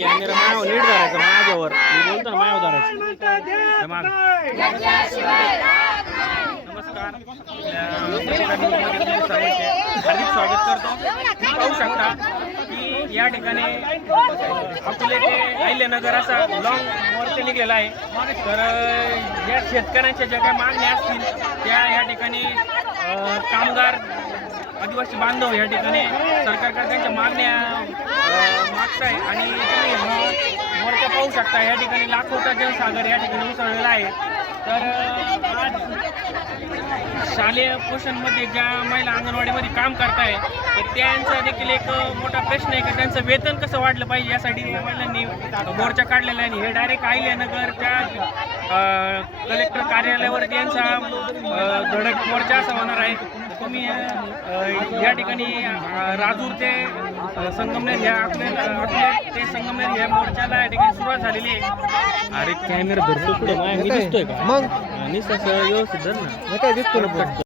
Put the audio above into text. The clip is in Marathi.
कॅमेरा मायावर नीट धरायचा माझ्यावर मी बोलतो ना मायावर धरायचं नमस्कार हार्दिक स्वागत करतो. पाहू शकता की या ठिकाणी आपले ते अहिल्यानगर असा लॉंग मोर्चा निघलेला आहे. तर या शेतकऱ्यांच्या ज्या काही मागण्या असतील त्या या ठिकाणी कामगार आदिवासी बांधव या ठिकाणी सरकारकडे त्यांच्या मागण्या मागताय आणि तुम्ही हा मोर्चा पाहू शकता. या ठिकाणी लाखोचा जनसागर या ठिकाणी उसळलेला आहे. तर आज शालेय पोषणमध्ये ज्या महिला अंगणवाडीमध्ये काम करताय तर त्यांचा देखील एक मोठा प्रश्न आहे की त्यांचं वेतन कसं वाढलं पाहिजे यासाठी या महिलांनी मोर्चा काढलेला आहे. हे डायरेक्ट अहिल्यानगर त्या कलेक्टर कार्यालयावरती यांचा धडक मोर्चा असा होणार आहे. तुम्ही या ठिकाणी राजूर ते संगमनेर ह्या आपल्या ते संगमनेर ह्या मोर्चाला या ठिकाणी सुरुवात झालेली आहे. अरे कॅमेरा धरतो पुढे मी दिसतोय का मग व्यवस्थित धर ना काय दिसतो ना.